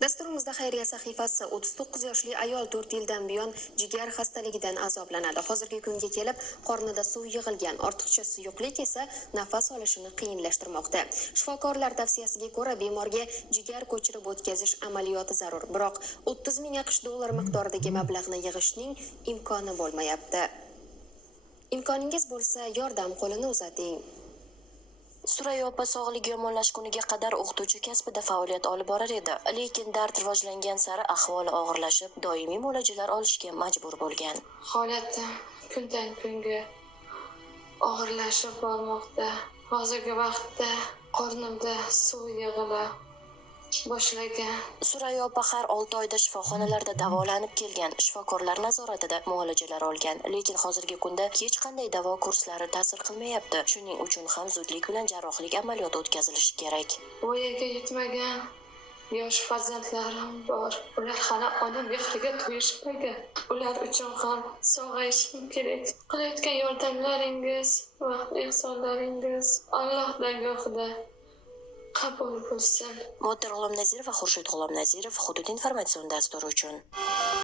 Dasturimizda xayriya sahifasi 39 yoshli ayol 4 yildan buyon jigar xastaligidan azoblanadi. Hozirgi kunga kelib qornida suv yig'ilgan, ortiqcha suyuqlik esa nafas olishini qiyinlashtirmoqda. Shifokorlar tavsiyasiga ko'ra bemorga jigar ko'chirib o'tkazish amaliyoti zarur, biroq 30 ming AQSh dollari miqdoridagi mablag'ni yig'ishning imkoni bo'lmayapti. Imkoningiz bo'lsa, yordam qo'lini uzating. Surayyo opa sog'ligi yomonlashguniga qadar o'qituvchi kasbida faoliyat olib borar edi, lekin dard rivojlangan sari ahvoli og'irlashib, doimiy muolajalar olishga majbur bo'lgan. Holatim kundan kunga og'irlashib bormoqda. Hozirgi vaqtda qornimda suv yig'ila boshlagan. Surayyo opa har 6 oyda shifoxonalarda davolanib kelgan, shifokorlar nazoratida muolajalar olgan, lekin hozirgi kunda hech qanday davo kurslari ta'sir qilmayapti. Shuning uchun ham zudlik bilan jarrohlik amaliyoti o'tkazilishi kerak. Voyaga yetmagan yosh farzandlarim bor. Ular hali ona mehriga to'yishmagan. Ular uchun ham sog'ayishim kerak. Qilayotgan yordamlaringiz va ehsonlaringiz Alloh dargohida qabul bo'lsin. Modar G'ulomnazirov va Xurshid G'ulomnazirov hudud informatsion dasturi uchun.